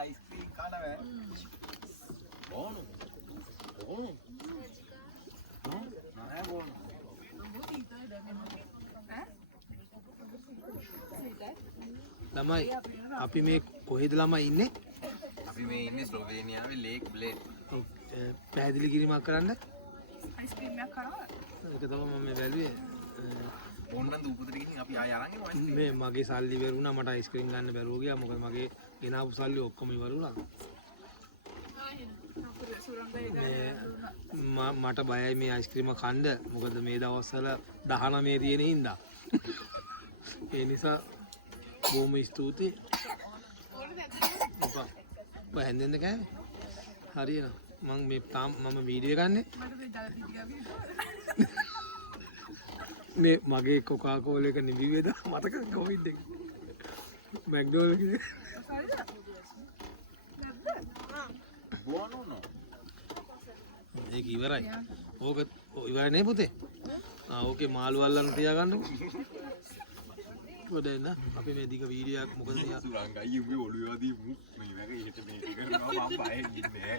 Ice cream खाना है कौन कौन ना है कौन ළමයි අපි මේ කොහෙද ළමයි ඉන්නේ? අපි මේ ඉන්නේ ස්ලෝවේනියාවේ ලේක් බ්ලේඩ්. ඔව් පැහැදිලි කිරීමක් කරන්න. අයිස්ක්‍රීම් එකක් කරා. ඒක තමයි මම මේ බැලුවේ. ඕන්න දූපතට ගිහින් අපි ආය අරන් එමු අයිස්ක්‍රීම්. මේ මගේ සල්ලි ඉවරුණා මට අයිස්ක්‍රීම් ගන්න බැරුව ගියා මොකද මගේ ගෙනාවු සල්ලි ඔක්කොම ඉවර වුණා. මට බයයි මේ අයිස්ක්‍රීම කන්න මොකද මේ දවස්වල 19 තියෙන හින්දා. ඒ නිසා බොහොම ස්තුතියි. ඔබ හැන්දෙන්ද කෑවේ? හරියන මම මේ මම වීඩියෝ ගන්නෙ. මේ මගේ කොකා කෝලා එක නිවිවේද මතක කොවිඩ් එක. මැක්ඩොනල්ඩ් එකේ. බොනෝ ඒක ඉවරයි. ඕක ඉවරයි නේ පුතේ. ඕකේ මාළු අල්ලන්න තියාගන්නකො. පොඩ්ඩක් අපි මේ දිග වීඩියෝ එකක් මොකද තියා සුරංග අයියේ උඹේ ඔළුවේ වදී මේ වගේ හිට මේක කරනවා මම බයෙන් ඉන්නේ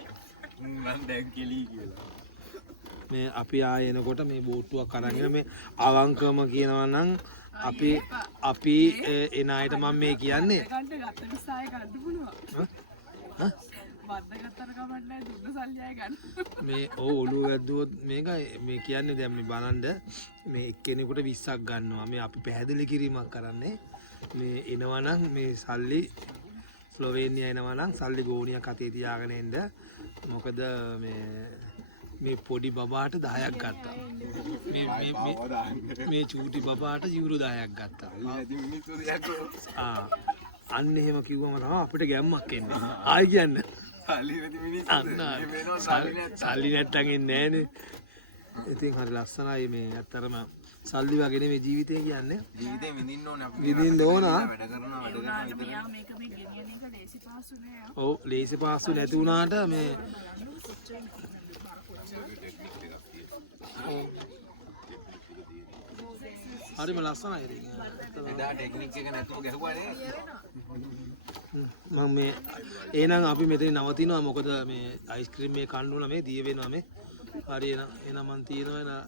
මම දැන් කෙලී කියලා මේ අපි ආයෙ එනකොට මේ බෝට්ටුවක් අරගෙන මේ අවංකවම කියනවා නම් අපි එන අයට මම මේ කියන්නේ ගන්න ගත්ත නිසා ගන්න පුළුවන්. වද්ද ගත්තර කමක් නැහැ දුන්න සල්ලි ආය ගන්න. මේ ඔළුව වැද්දුවොත් මේක මේ කියන්නේ දැන් මේ බලන්න මේ එක්කෙනෙකුට 20ක් ගන්නවා මේ අපි පැහැදිලි කිරීමක් කරන්නේ මේ එනවා නම් මේ සල්ලි ස්ලෝවේනියා එනවා නම් සල්ලි ගෝණියක් අතේ තියාගෙන එන්න මොකද මේ පොඩි බබාට 10ක් ගත්තා මේ චූටි බබාට යුරෝ 10ක් ගත්තා අන්න එහෙම කිව්වම තමයි අපිට ගැම්මක් එන්නේ ආයි කියන්නේ සල්ලි නැත්තම් එන්නේ නැහනේ. ඉතින් හරි ලස්සනයි මේ ඇත්තරම සල්ලි වගේ නෙමෙයි ජීවිතය කියන්නේ. ජීවිතේ විඳින්න ඕනේ අපි. විඳින්න ඕන. වැඩ කරනවා විතර. මේක මේ ගෙනියන එක ලේසි පාසු නෑ. ඔව් ලේසි පාසු නැති වුණාට මේ හරිම ලස්සනයි ඒක. එදා ටෙක්නික් එක නැතුව ගැහුවානේ. මම මේ එහෙනම් අපි මෙතන නවතිනවා මොකද මේ අයිස්ක්‍රීම් මේ කන්න උන මේ දිය වෙනවා මේ. හරි එහෙනම් මම තියනවා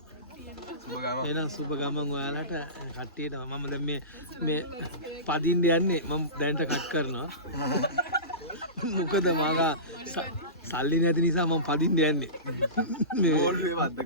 එහෙනම් සුබ ගමන් ඔයාලට කට්ටියට මම දැන් මේ පදින්න යන්නේ මම දැන්ට කට් කරනවා. මොකද මාගා සල්ලි නැති නිසා මම පදින්න යන්නේ. මේ ඕල්ුවේ වද්ද